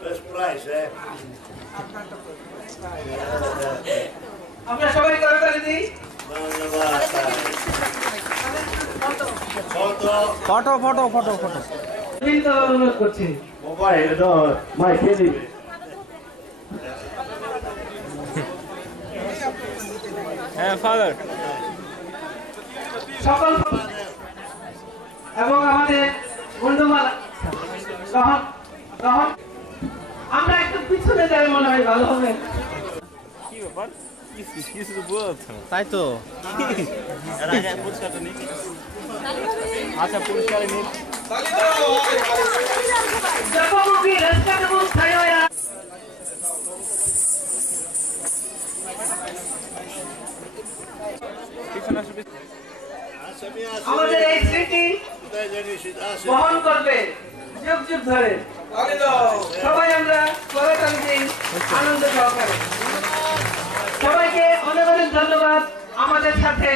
First prize, eh? আমরা সবাই করতালি দিই। ফটো। কিন্তু অনুরোধ করছি। মোবাইল তো মাইক কে দিবে। হ্যাঁ ফাদার। সকল এবং আমাদের বন্ধুমালা তখন আমরা একটু পিছনে যাই মনে হয় ভালো হবে। কি ব্যাপার? কিছু তো বলছো তাই তো পুরস্কারটা নিই। আচ্ছা পুরস্কার নিই। জগমুখী রাস্তাতে মুখ ছায়া পিছনে আসো। আমাদের এই স্মৃতি বহন করবে যুগ যুগ ধরে। সবাই আমরা করতালি দিই আনন্দ সহকারে। সবাইকে অনেক অনেক ধন্যবাদ আমাদের সাথে